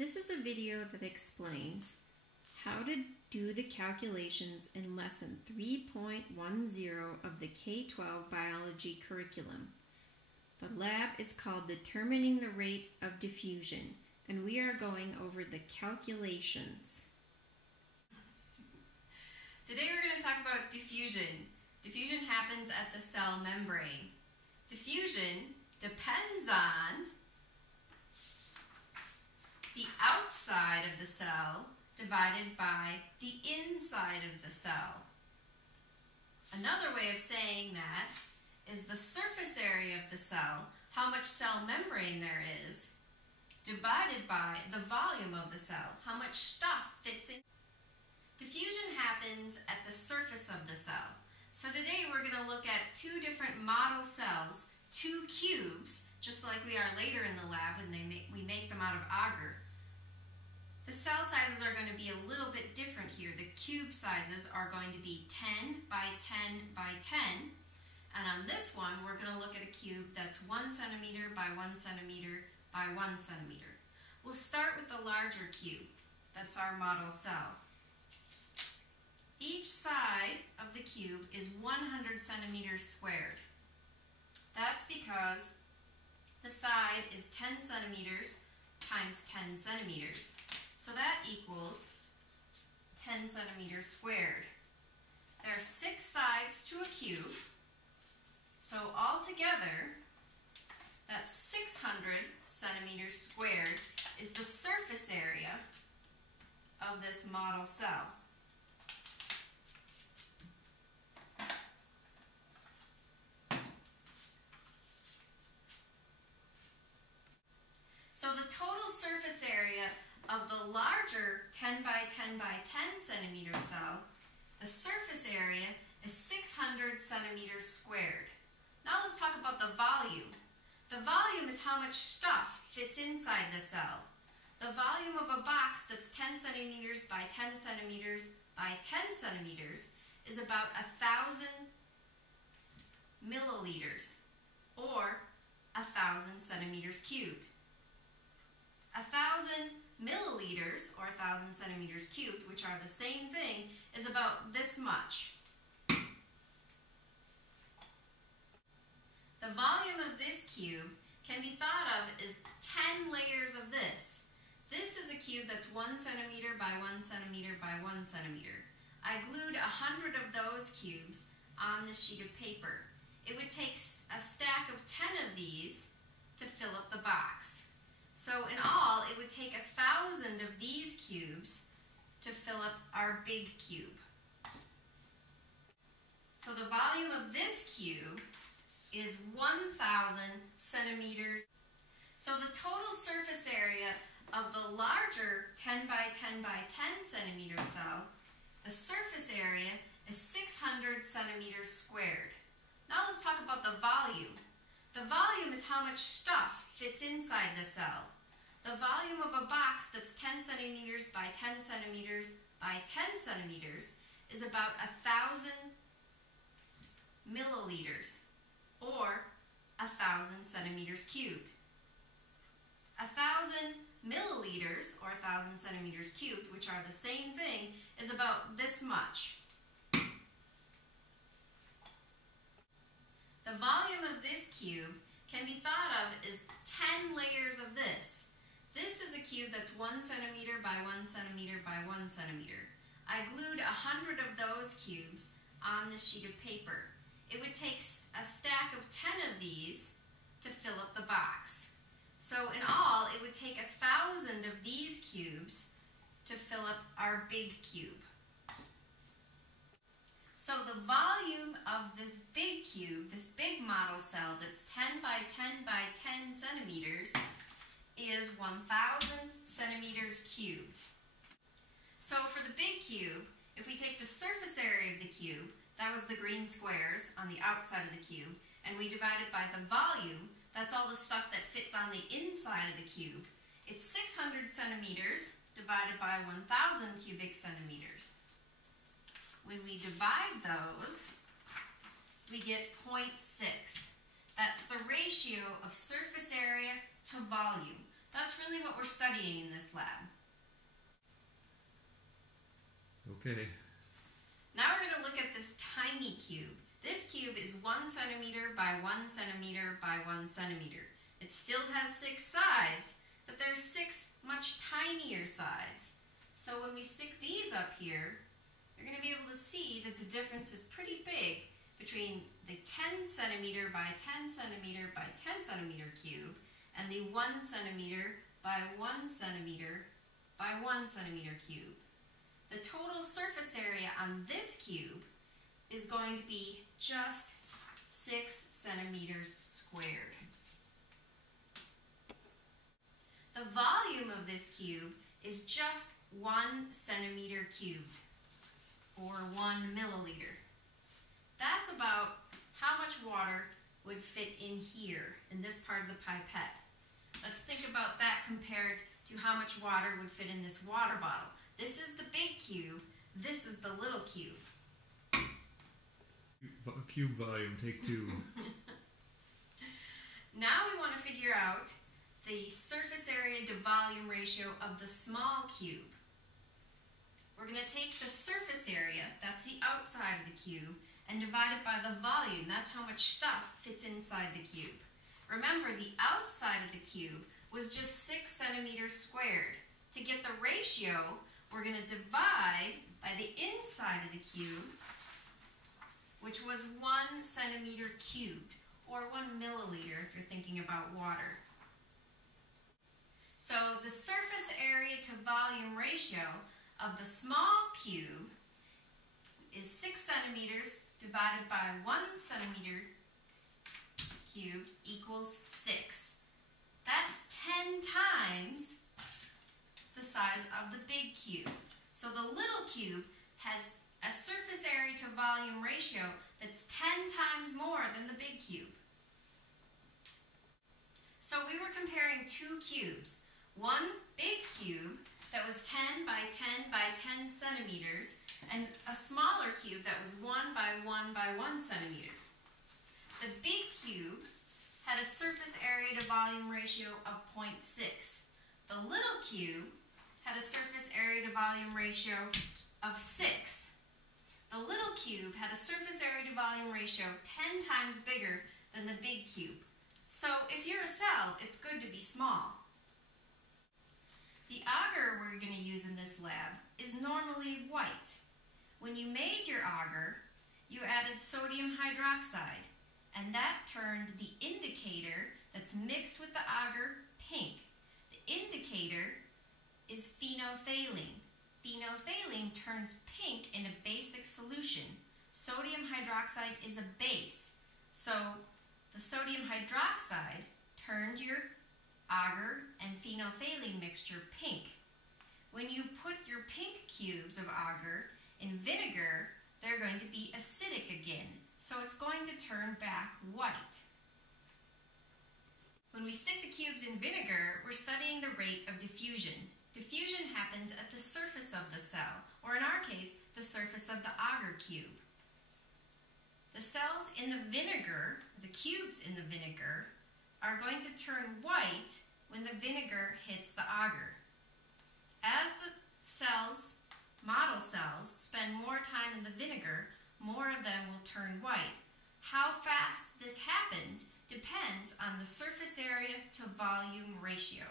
This is a video that explains how to do the calculations in lesson 3.10 of the K-12 biology curriculum. The lab is called Determining the Rate of Diffusion, and we are going over the calculations. Today we're going to talk about diffusion. Diffusion happens at the cell membrane. Diffusion depends on the outside of the cell divided by the inside of the cell. Another way of saying that is the surface area of the cell, how much cell membrane there is, divided by the volume of the cell, how much stuff fits in. Diffusion happens at the surface of the cell. So today we're going to look at two different model cells, two cubes, just like we are later in the lab when we make them out of agar. The cell sizes are going to be a little bit different here. The cube sizes are going to be 10 by 10 by 10. And on this one, we're going to look at a cube that's 1 centimeter by 1 centimeter by 1 centimeter. We'll start with the larger cube. That's our model cell. Each side of the cube is 100 centimeters squared. That's because the side is 10 centimeters times 10 centimeters. So that equals 10 centimeters squared. There are 6 sides to a cube. So altogether, that's 600 centimeters squared is the surface area of this model cell. So the total surface area of the larger 10 by 10 by 10 centimeter cell, the surface area is 600 centimeters squared. Now let's talk about the volume. The volume is how much stuff fits inside the cell. The volume of a box that's 10 centimeters by 10 centimeters by 10 centimeters is about 1,000 milliliters, or 1,000 centimeters cubed. 1,000 milliliters, or 1,000 centimeters cubed, which are the same thing, is about this much. The volume of this cube can be thought of as 10 layers of this. This is a cube that's 1 centimeter by 1 centimeter by 1 centimeter. I glued 100 of those cubes on this sheet of paper. It would take a stack of 10 of these to fill up the box. So in all, it would take 1,000 of these cubes to fill up our big cube. So the volume of this cube is 1,000 centimeters. So the total surface area of the larger 10 by 10 by 10 centimeter cell, the surface area is 600 centimeters squared. Now let's talk about the volume. The volume is how much stuff fits inside the cell. The volume of a box that's 10 centimeters by 10 centimeters by 10 centimeters is about 1,000 milliliters, or 1,000 centimeters cubed. 1,000 milliliters, or 1,000 centimeters cubed, which are the same thing, is about this much. The volume of this cube can be thought of as 10 layers of this. This is a cube that's 1 centimeter by 1 centimeter by 1 centimeter. I glued 100 of those cubes on this sheet of paper. It would take a stack of 10 of these to fill up the box. So in all, it would take 1,000 of these cubes to fill up our big cube. So the volume of this big cube, this big model cell that's 10 by 10 by 10 centimeters, is 1,000 centimeters cubed. So for the big cube, if we take the surface area of the cube, that was the green squares on the outside of the cube, and we divide it by the volume, that's all the stuff that fits on the inside of the cube. It's 600 centimeters divided by 1,000 cubic centimeters. When we divide those, we get 0.6. That's the ratio of surface area to volume. That's really what we're studying in this lab. Okay. Now we're going to look at this tiny cube. This cube is 1 centimeter by 1 centimeter by 1 centimeter. It still has 6 sides, but there's 6 much tinier sides. So when we stick these up here, you're going to be able to see that the difference is pretty big between the 10 centimeter by 10 centimeter by 10 centimeter cube and the 1 centimeter by 1 centimeter by 1 centimeter cube. The total surface area on this cube is going to be just 6 centimeters squared. The volume of this cube is just 1 centimeter cubed, or 1 milliliter. That's about how much water would fit in here, in this part of the pipette. Let's think about that compared to how much water would fit in this water bottle. This is the big cube, this is the little cube. Cube volume, take 2. Now we want to figure out the surface area to volume ratio of the small cube. We're going to take the surface area, that's the outside of the cube, and divide it by the volume, that's how much stuff fits inside the cube. Remember, the outside of the cube was just 6 centimeters squared. To get the ratio, we're going to divide by the inside of the cube, which was 1 centimeter cubed, or 1 milliliter if you're thinking about water. So the surface area to volume ratio of the small cube is 6 centimeters divided by 1 centimeter cubed equals 6. That's 10 times the size of the big cube. So the little cube has a surface area to volume ratio that's 10 times more than the big cube. So we were comparing 2 cubes. One big cube that was 10 by 10 by 10 centimeters and a smaller cube that was 1 by 1 by 1 centimeter. The big cube had a surface area to volume ratio of 0.6. The little cube had a surface area to volume ratio of 6. The little cube had a surface area to volume ratio 10 times bigger than the big cube. So if you're a cell, it's good to be small. The agar we're going to use in this lab is normally white. When you made your agar, you added sodium hydroxide, and that turned the indicator that's mixed with the agar pink. The indicator is phenolphthalein. Phenolphthalein turns pink in a basic solution. Sodium hydroxide is a base, so the sodium hydroxide turned your agar and phenolphthalein mixture pink. When you put your pink cubes of agar in vinegar, they're going to be acidic again, so it's going to turn back white. When we stick the cubes in vinegar, we're studying the rate of diffusion. Diffusion happens at the surface of the cell, or in our case, the surface of the agar cube. The cells in the vinegar, the cubes in the vinegar, are going to turn white when the vinegar hits the agar. As the cells, model cells, spend more time in the vinegar, more of them will turn white. How fast this happens depends on the surface area to volume ratio.